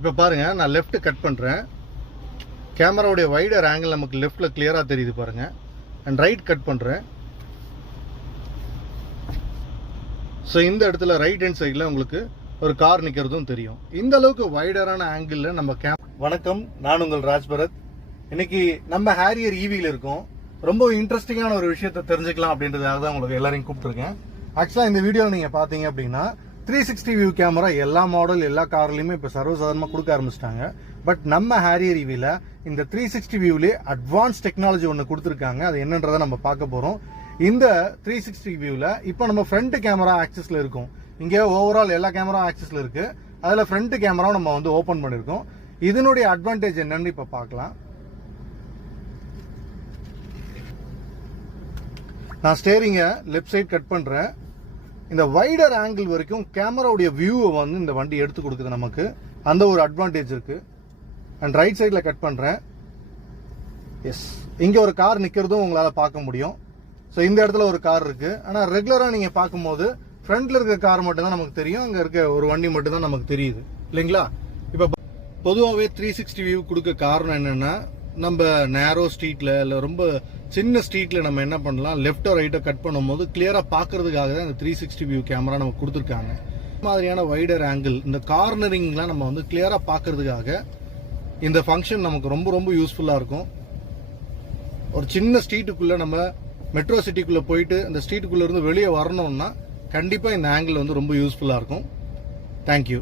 இப்போ பாருங்க நான் லெஃப்ட் கட் பண்ணுறேன் கேமராவுடைய வைடர் ஆங்கிள் நமக்கு லெஃப்டில் கிளியராக தெரியுது பாருங்க. அண்ட் ரைட் கட் பண்ணுறேன் ஸோ இந்த இடத்துல ரைட் ஹேண்ட் சைடில் உங்களுக்கு ஒரு கார் நிற்கிறதும் தெரியும். இந்த அளவுக்கு வைடரான ஆங்கிளில் நம்ம கேம் வணக்கம் நான் உங்கள் ராஜ்பரத் இன்னைக்கு நம்ம ஹேரியர் ஈவியில் இருக்கோம். ரொம்ப இன்ட்ரெஸ்டிங்கான ஒரு விஷயத்தை தெரிஞ்சுக்கலாம் அப்படின்றதுக்காக தான் உங்களுக்கு எல்லாரையும் கூப்பிட்டுருக்கேன். ஆக்சுவலாக இந்த வீடியோவில் நீங்கள் பார்த்தீங்க அப்படின்னா த்ரீ சிக்ஸ்டி வியூ கேமரா எல்லா மாடல் எல்லா கார்லையுமே இப்போ சர்வசாதாரணமாக கொடுக்க ஆரம்பிச்சிட்டாங்க. பட் நம்ம ஹேரியர் ஈவியில் இந்த த்ரீ சிக்ஸ்டி வியூலே அட்வான்ஸ் டெக்னாலஜி ஒன்று கொடுத்துருக்காங்க. அது என்னன்றதை நம்ம பார்க்க போகிறோம் இந்த த்ரீ சிக்ஸ்டி வியூவில் இப்போ நம்ம ஃப்ரண்ட் கேமரா ஆக்சஸில் இருக்கும். இங்கே ஓவரால் எல்லா கேமரா ஆக்சஸில் இருக்குது அதில் ஃப்ரண்ட் கேமராவும் நம்ம வந்து ஓப்பன் பண்ணியிருக்கோம். இதனுடைய அட்வான்டேஜ் என்னன்னு இப்போ பார்க்கலாம். நான் ஸ்டேரிங்கை லெஃப்ட் சைட் கட் பண்ணுறேன் இந்த வைடர் ஆங்கிள் வரைக்கும் கேமராவுடைய வியூவை வந்து இந்த வண்டி எடுத்து கொடுக்குது நமக்கு. அந்த ஒரு அட்வான்டேஜ் இருக்கு. அண்ட் ரைட் சைடில் கட் பண்ணுறேன் எஸ் இங்கே ஒரு கார் நிற்கிறதும் உங்களால் பார்க்க முடியும். ஸோ இந்த இடத்துல ஒரு கார் இருக்கு. ஆனால் ரெகுலராக நீங்கள் பார்க்கும்போது ஃப்ரண்ட்ல இருக்க கார் மட்டும்தான் நமக்கு தெரியும். அங்கே இருக்க ஒரு வண்டி மட்டும்தான் நமக்கு தெரியுது. இல்லைங்களா? இப்போ பொதுவாகவே த்ரீ சிக்ஸ்டி வியூ கொடுக்க காரணம் என்னென்னா நம்ம நேரோ ஸ்ட்ரீட்ல இல்லை ரொம்ப சின்ன ஸ்ட்ரீட்ல நம்ம என்ன பண்ணலாம்? லெஃப்டோ ரைட்டோ கட் பண்ணும்போது கிளியராக பார்க்கறதுக்காக தான் இந்த த்ரீ சிக்ஸ்டி வியூ கேமரா நம்ம கொடுத்துருக்காங்க. மாதிரியான வைடர் ஆங்கிள் இந்த கார்னரிங்லாம் நம்ம வந்து கிளியராக பார்க்கறதுக்காக இந்த ஃபங்க்ஷன் நமக்கு ரொம்ப ரொம்ப யூஸ்ஃபுல்லாக இருக்கும். ஒரு சின்ன ஸ்ட்ரீட்டுக்குள்ளே நம்ம மெட்ரோ சிட்டிக்குள்ளே போயிட்டு அந்த ஸ்ட்ரீட்டுக்குள்ளேருந்து வெளியே வரணும்னா கண்டிப்பாக இந்த ஆங்கிள் வந்து ரொம்ப யூஸ்ஃபுல்லாக இருக்கும். தேங்க்யூ